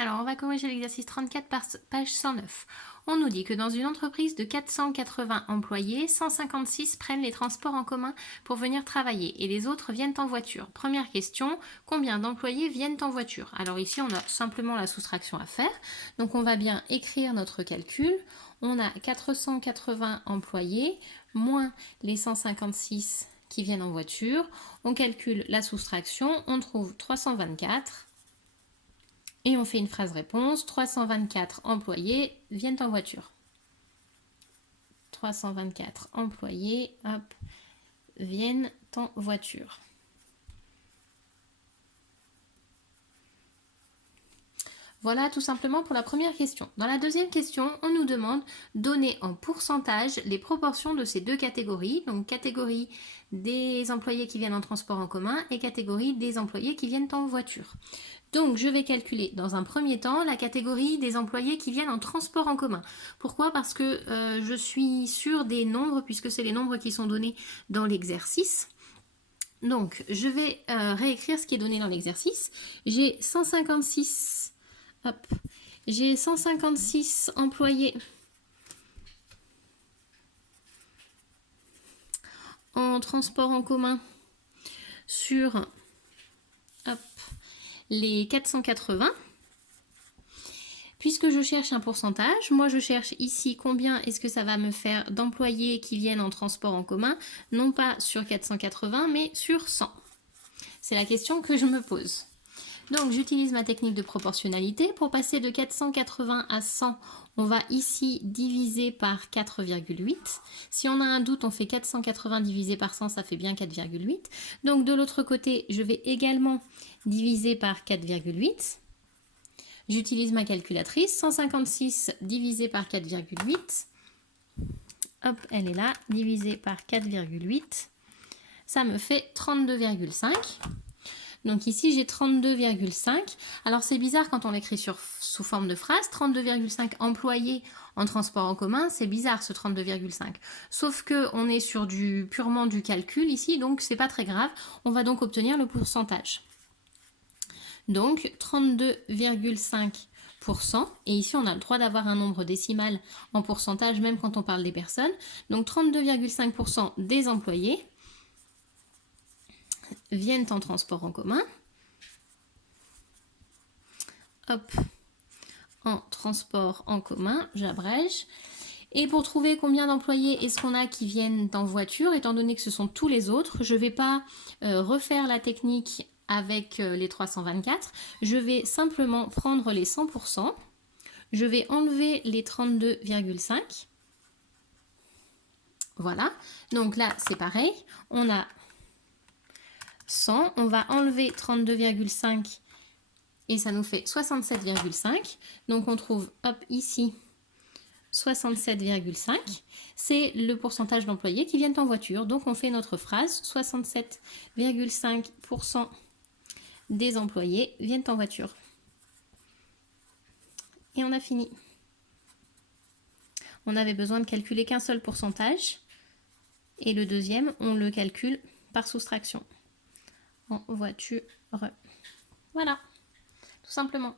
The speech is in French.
Alors, on va corriger l'exercice 34 par page 109. On nous dit que dans une entreprise de 480 employés, 156 prennent les transports en commun pour venir travailler et les autres viennent en voiture. Première question, combien d'employés viennent en voiture? Alors ici, on a simplement la soustraction à faire. Donc, on va bien écrire notre calcul. On a 480 employés moins les 156 qui viennent en voiture. On calcule la soustraction, on trouve 324. Et on fait une phrase réponse, 324 employés viennent en voiture. 324 employés, hop, viennent en voiture. Voilà tout simplement pour la première question. Dans la deuxième question, on nous demande donner en pourcentage les proportions de ces deux catégories. Donc catégorie des employés qui viennent en transport en commun et catégorie des employés qui viennent en voiture. Donc je vais calculer dans un premier temps la catégorie des employés qui viennent en transport en commun. Pourquoi? Parce que je suis sûre des nombres puisque c'est les nombres qui sont donnés dans l'exercice. Donc je vais réécrire ce qui est donné dans l'exercice. J'ai 156... Hop. J'ai 156 employés en transport en commun sur hop, les 480. Puisque je cherche un pourcentage, moi je cherche ici combien est-ce que ça va me faire d'employés qui viennent en transport en commun, non pas sur 480 mais sur 100. C'est la question que je me pose. Donc j'utilise ma technique de proportionnalité. Pour passer de 480 à 100, on va ici diviser par 4,8. Si on a un doute, on fait 480 divisé par 100, ça fait bien 4,8. Donc de l'autre côté, je vais également diviser par 4,8. J'utilise ma calculatrice. 156 divisé par 4,8. Hop, elle est là. Divisé par 4,8. Ça me fait 32,5. Donc ici, j'ai 32,5. Alors, c'est bizarre quand on l'écrit sous forme de phrase. 32,5 employés en transport en commun. C'est bizarre, ce 32,5. Sauf qu'on est sur purement du calcul ici, donc c'est pas très grave. On va donc obtenir le pourcentage. Donc, 32,5%. Et ici, on a le droit d'avoir un nombre décimal en pourcentage, même quand on parle des personnes. Donc, 32,5% des employés viennent en transport en commun. Hop, en transport en commun, j'abrège. Et pour trouver combien d'employés est-ce qu'on a qui viennent en voiture, étant donné que ce sont tous les autres, je ne vais pas refaire la technique avec les 324. Je vais simplement prendre les 100%. Je vais enlever les 32,5. Voilà. Donc là, c'est pareil. On a 100, on va enlever 32,5 et ça nous fait 67,5. Donc on trouve, hop, ici, 67,5. C'est le pourcentage d'employés qui viennent en voiture. Donc on fait notre phrase, 67,5% des employés viennent en voiture. Et on a fini. On avait besoin de calculer qu'un seul pourcentage. Et le deuxième, on le calcule par soustraction. En voiture. Voilà, tout simplement.